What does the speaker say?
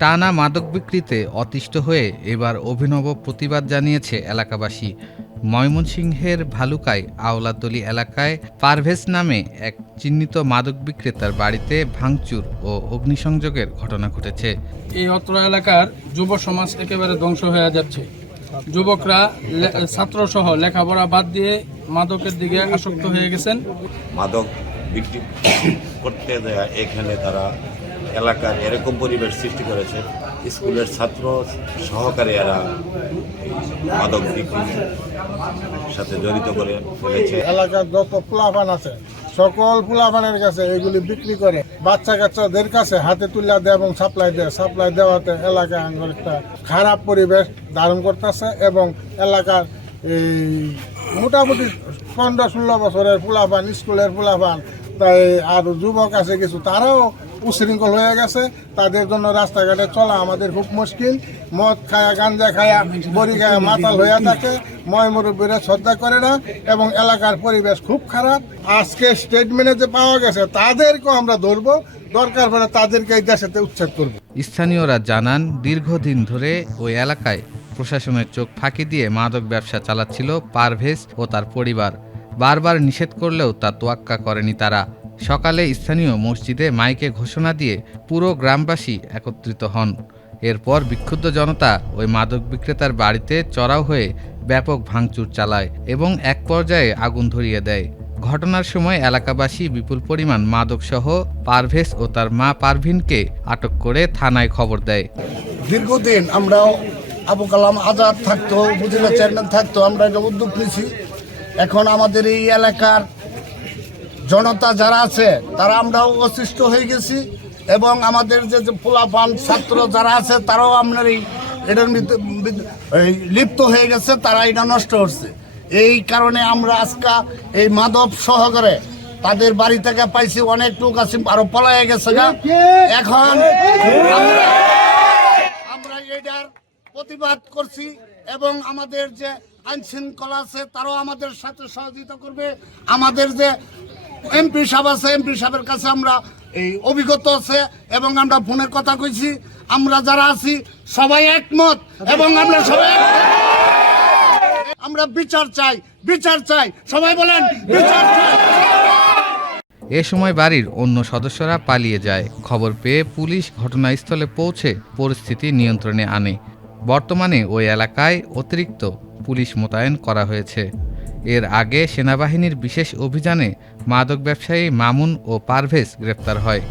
টানা মাদক বিক্রিতে অতিষ্ঠ হয়ে এবার অভিনব প্রতিবাদ জানিয়েছে এলাকাবাসী। ময়মনসিংহের ভালুকায় আওলাতলী এলাকায় পারভেজ নামে এক চিহ্নিত মাদক বিক্রেতার বাড়িতে ভাঙচুর ও অগ্নিসংযোগের ঘটনা ঘটেছে। এই অত্র এলাকার যুব সমাজ একেবারে ধ্বংস হয়ে যাচ্ছে। যুবকরা ছাত্রসহ লেখাপড়া বাদ দিয়ে মাদকের দিকে আসক্ত হয়ে গেছেন। মাদক বিক্রি করতে দেয়া এখানে তারা এলাকার এরকম পরিবেশ সৃষ্টি করেছে, স্কুলের ছাত্র সহকারে এরা মাদক বিক্রির সাথে জড়িত করে ফেলেছে। এলাকার যত পোলাপান আছে সকল পোলাপানের কাছে এগুলি বিক্রি করে বাচ্চা কাচ্চাদের কাছে হাতে তুলে দেয় এবং সাপ্লাই দেওয়াতে এলাকায় একটা খারাপ পরিবেশ ধারণ করতেছে এবং এলাকার এই মোটামুটি 15-16 বছরের পোলাপান, স্কুলের পোলাপান, তাই আর যুবক আছে কিছু, তারাও উশৃঙ্খল হয়ে গেছে। তাদের জন্য রাস্তাঘাটে চলা আমাদের খুব মুশকিল। মদ খায়া, গাঞ্জা খায়া, বড়ি খায়া মাতাল হয়ে থাকে, ময় মুরব্বীরা শ্রদ্ধা করে না এবং এলাকার পরিবেশ খুব খারাপ। আজকে স্টেটমেন্টে যে পাওয়া গেছে তাদেরকেও আমরা ধরবো, দরকার পড়ে তাদেরকে এই দেশেতে উচ্ছেদ করবো। স্থানীয়রা জানান, দীর্ঘদিন ধরে ওই এলাকায় প্রশাসনের চোখ ফাঁকি দিয়ে মাদক ব্যবসা চালাচ্ছিল পারভেজ ও তার পরিবার। বারবার নিষেধ করলেও তা তোয়াক্কা করেনি তারা। সকালে স্থানীয় মসজিদে মাইকে ঘোষণা দিয়ে পুরো গ্রামবাসী একত্রিত হন। এরপর বিক্ষুব্ধ জনতা ওই মাদক বিক্রেতার বাড়িতে চড়াও হয়ে ব্যাপক ভাঙচুর চালায় এবং এক পর্যায়ে আগুন ধরিয়ে দেয়। ঘটনার সময় এলাকাবাসী বিপুল পরিমাণ মাদকসহ পারভেজ ও তার মা পারভিনকে আটক করে থানায় খবর দেয়। দীর্ঘদিন আমরাও আবু কালাম আজাদ থাকতো, উপজেলা চেয়ারম্যান থাকতো, আমরা এটা উদ্যোগ নিয়েছি। এখন আমাদের এই এলাকার জনতা যারা আছে তারা আমরাও অসুস্থ হয়ে গেছি এবং আমাদের যে পোলাপান ছাত্র যারা আছে তারাও আপনার এটার লিপ্ত হয়ে গেছে, তারা এটা নষ্ট করছে। এই কারণে আমরা আজকে এই মাদক সহকারে তাদের বাড়ি থেকে পাইছি, অনেক লোক আছে আরো পলায়ে গেছে। এখন আমরা এটার প্রতিবাদ করছি এবং আমাদের যে আইন শৃঙ্খলা আছে তারাও আমাদের সাথে সহযোগিতা করবে। আমাদের যে এমপি সাহেব আছে, এমপি সাহেবের কাছে আমরা এই অভিজ্ঞত আছে এবং আমরা ফোনের কথা কইছি। আমরা যারা আছি সবাই একমত এবং আমরা সবাই আমরা বিচার চাই, সবাই বলেন বিচার চাই। এ সময় বাড়ির অন্য সদস্যরা পালিয়ে যায়। খবর পেয়ে পুলিশ ঘটনাস্থলে পৌঁছে পরিস্থিতি নিয়ন্ত্রণে আনে। বর্তমানে ওই এলাকায় অতিরিক্ত পুলিশ মোতায়েন করা হয়েছে। এর আগে সেনাবাহিনীর বিশেষ অভিযানে মাদক ব্যবসায়ী মামুন ও পারভেজ গ্রেপ্তার হয়।